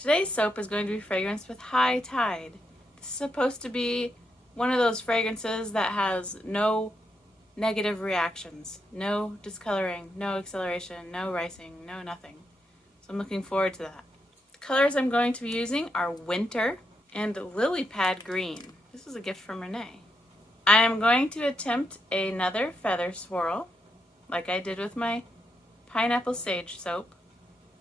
Today's soap is going to be fragranced with High Tide. This is supposed to be one of those fragrances that has no negative reactions, no discoloring, no acceleration, no ricing, no nothing. So I'm looking forward to that. The colors I'm going to be using are Winter and Lily Pad Green. This is a gift from Renee. I am going to attempt another feather swirl, like I did with my pineapple sage soap.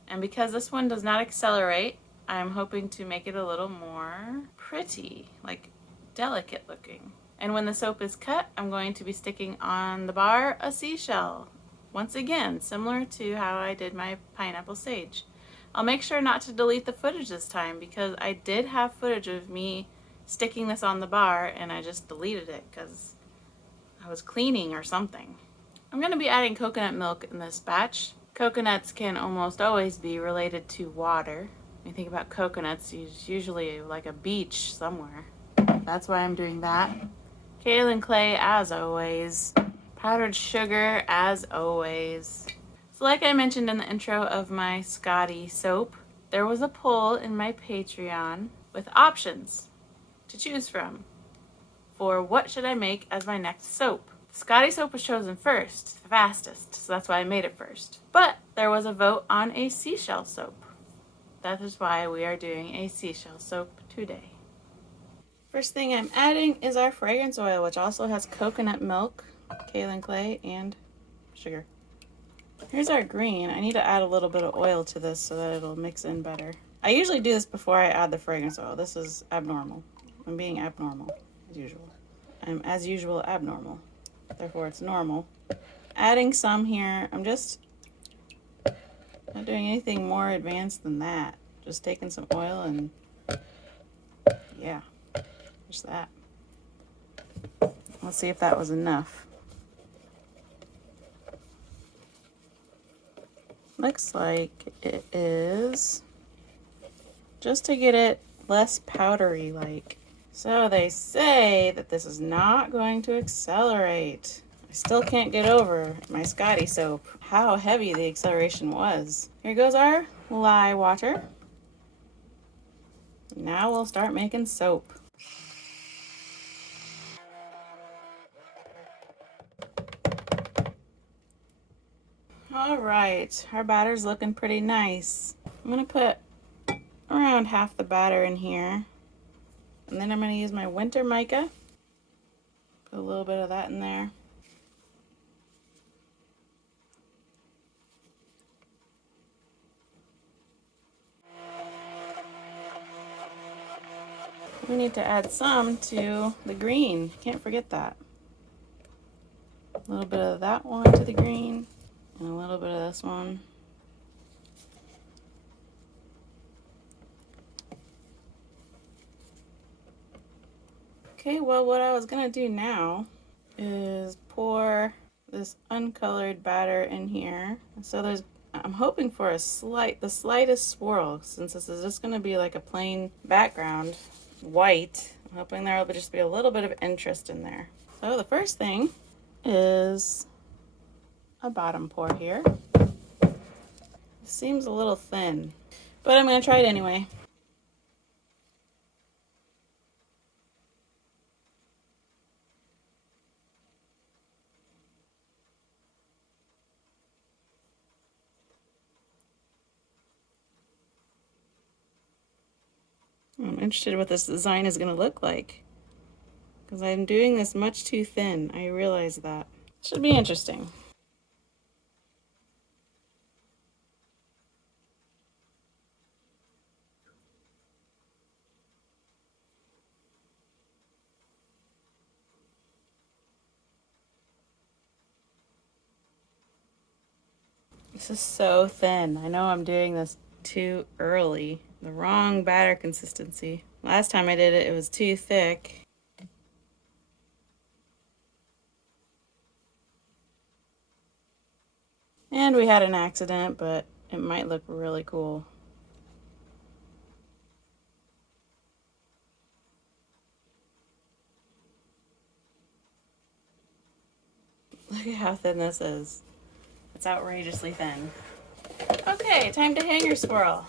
And because this one does not accelerate, I'm hoping to make it a little more pretty, like delicate looking. And when the soap is cut, I'm going to be sticking on the bar a seashell. Once again, similar to how I did my pineapple sage. I'll make sure not to delete the footage this time because I did have footage of me sticking this on the bar and I just deleted it because I was cleaning or something. I'm going to be adding coconut milk in this batch. Coconuts can almost always be related to water. When you think about coconuts, it's usually like a beach somewhere. That's why I'm doing that. Kaolin clay as always. Powdered sugar as always. So like I mentioned in the intro of my Scotty soap, there was a poll in my Patreon with options to choose from for what should I make as my next soap. Scotty soap was chosen first, the fastest, so that's why I made it first. But there was a vote on a seashell soap. That is why we are doing a seashell soap today. First thing I'm adding is our fragrance oil, which also has coconut milk, kaolin clay, and sugar. Here's our green. I need to add a little bit of oil to this so that it'll mix in better. I usually do this before I add the fragrance oil. This is abnormal. I'm being abnormal, as usual. I'm, as usual, abnormal. Therefore, it's normal. Adding some here. I'm just not doing anything more advanced than that. Just taking some oil and yeah, just that. Let's see if that was enough. Looks like it is, just to get it less powdery like. So they say that this is not going to accelerate. I still can't get over my Scotty soap, how heavy the acceleration was. Here goes our lye water. Now we'll start making soap. All right, our batter's looking pretty nice. I'm gonna put around half the batter in here. And then I'm gonna use my winter mica. Put a little bit of that in there. We need to add some to the green. Can't forget that. A little bit of that one to the green, and a little bit of this one. Okay, well, what I was gonna do now is pour this uncolored batter in here. So I'm hoping for the slightest swirl, since this is just gonna be like a plain background, white. I'm hoping there will just be a little bit of interest in there. So the first thing is a bottom pour here. It seems a little thin, but I'm gonna try it anyway. I'm interested in what this design is going to look like, because I'm doing this much too thin. I realize that. Should be interesting. This is so thin. I know I'm doing this too early. The wrong batter consistency. Last time I did it, it was too thick. And we had an accident, but it might look really cool. Look at how thin this is. It's outrageously thin. Okay, time to hanger swirl.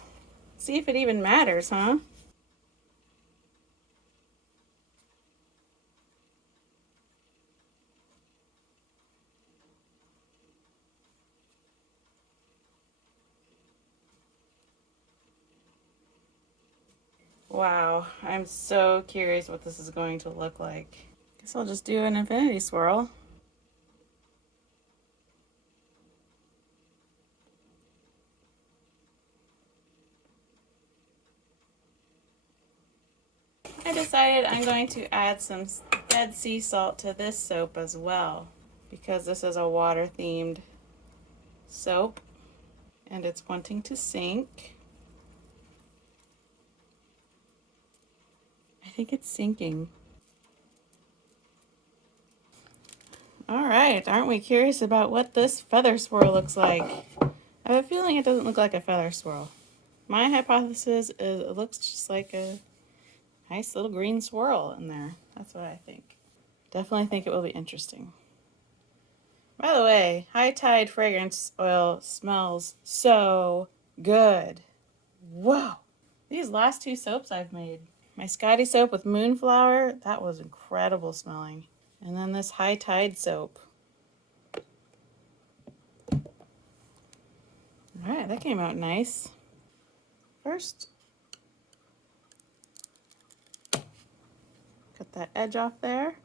See if it even matters, huh? Wow, I'm so curious what this is going to look like. Guess I'll just do an infinity swirl. I decided I'm going to add some Dead Sea salt to this soap as well, because this is a water themed soap and it's wanting to sink. I think it's sinking. All right, aren't we curious about what this feather swirl looks like? I have a feeling it doesn't look like a feather swirl. My hypothesis is it looks just like a nice little green swirl in there. That's what I think. Definitely think it will be interesting. By the way, High Tide fragrance oil smells so good. Whoa! These last two soaps I've made. My Scotty soap with Moonflower, that was incredible smelling. And then this High Tide soap. Alright, that came out nice. First, cut that edge off there.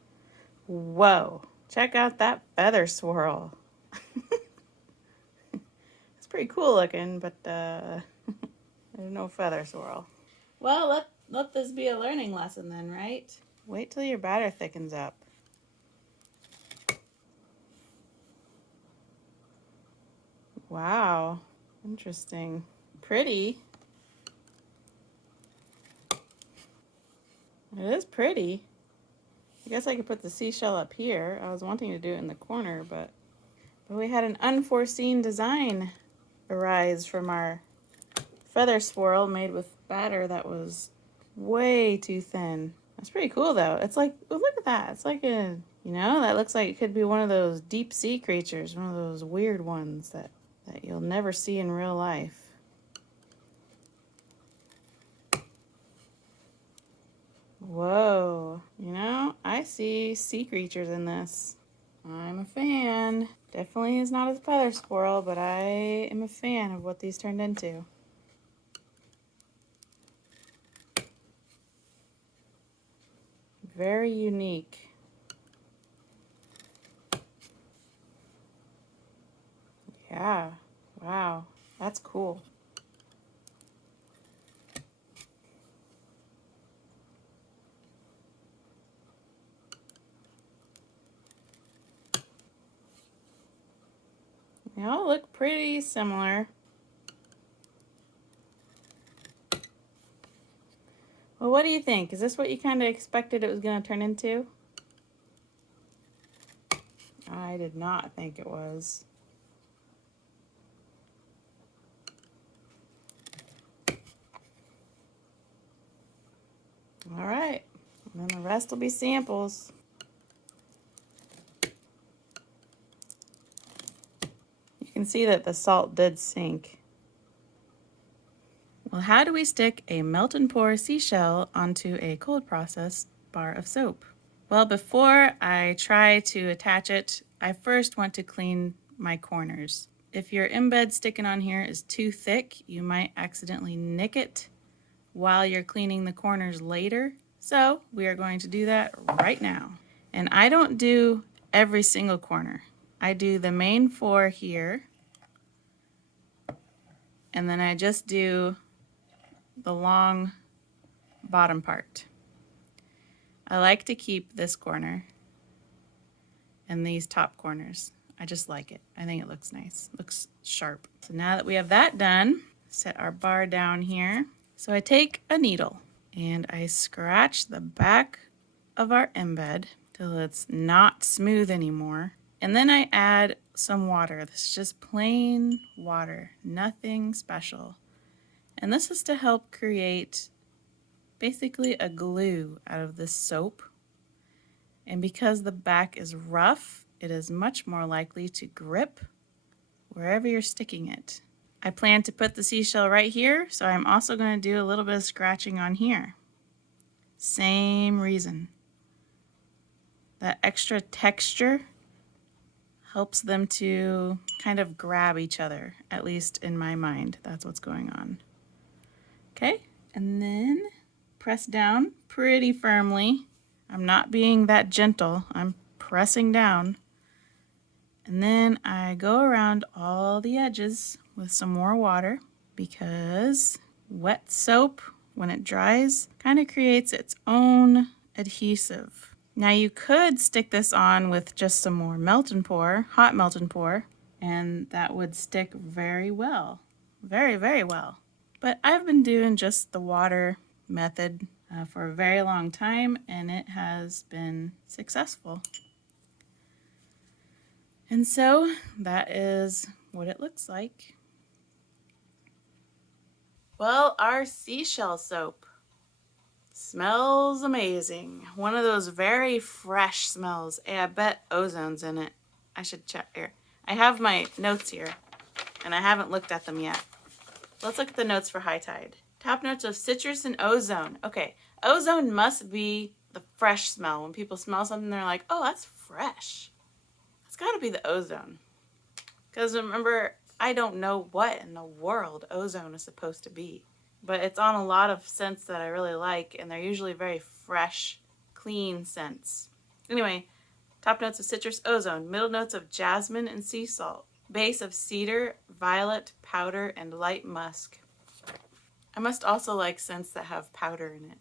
Whoa! Check out that feather swirl. It's pretty cool looking, but there's no feather swirl. Well, let this be a learning lesson then, right? Wait till your batter thickens up. Wow, interesting. Pretty. It is pretty. I guess I could put the seashell up here. I was wanting to do it in the corner, but we had an unforeseen design arise from our feather swirl made with batter that was way too thin. That's pretty cool though. It's like, oh, look at that. It's like a, you know, that looks like it could be one of those deep sea creatures, one of those weird ones that you'll never see in real life. Whoa, you know, I see sea creatures in this. I'm a fan. Definitely is not a feather swirl, but I am a fan of what these turned into. Very unique. Yeah, wow, that's cool. They all look pretty similar. Well, what do you think? Is this what you kind of expected it was going to turn into? I did not think it was. All right, and then the rest will be samples. You can see that the salt did sink. Well, how do we stick a melt and pour seashell onto a cold process bar of soap? Well, before I try to attach it, I first want to clean my corners. If your embed sticking on here is too thick, you might accidentally nick it while you're cleaning the corners later. So we are going to do that right now. And I don't do every single corner. I do the main 4 here, and then I just do the long bottom part. I like to keep this corner and these top corners. I just like it. I think it looks nice. Looks sharp. So now that we have that done, set our bar down here. So I take a needle and I scratch the back of our embed till it's not smooth anymore. And then I add some water. This is just plain water, nothing special. And this is to help create basically a glue out of this soap. And because the back is rough, it is much more likely to grip wherever you're sticking it. I plan to put the seashell right here, so I'm also going to do a little bit of scratching on here. Same reason. That extra texture helps them to kind of grab each other, at least in my mind. That's what's going on. Okay, and then press down pretty firmly. I'm not being that gentle. I'm pressing down. And then I go around all the edges with some more water because wet soap, when it dries, kind of creates its own adhesive. Now you could stick this on with just some more melt and pour, hot melt and pour, and that would stick very well. Very, very well. But I've been doing just the water method for a very long time, and it has been successful. And so that is what it looks like. Well, our seashell soap smells amazing. One of those very fresh smells. Hey, I bet ozone's in it. I should check here. I have my notes here, and I haven't looked at them yet. Let's look at the notes for high tide. Top notes of citrus and ozone. Okay, ozone must be the fresh smell. When people smell something, they're like, oh, that's fresh. It's got to be the ozone. Because remember, I don't know what in the world ozone is supposed to be. But it's on a lot of scents that I really like, and they're usually very fresh, clean scents. Anyway, top notes of citrus, ozone. Middle notes of jasmine and sea salt. Base of cedar, violet, powder, and light musk. I must also like scents that have powder in it.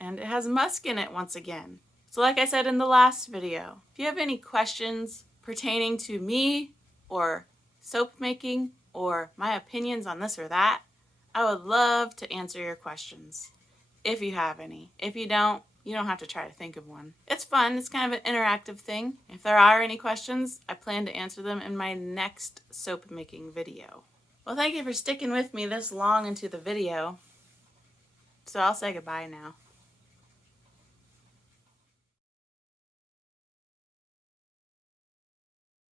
And it has musk in it once again. So like I said in the last video, if you have any questions pertaining to me or soap making or my opinions on this or that, I would love to answer your questions, if you have any. If you don't have to try to think of one. It's fun. It's kind of an interactive thing. If there are any questions, I plan to answer them in my next soap making video. Well, thank you for sticking with me this long into the video. So I'll say goodbye now.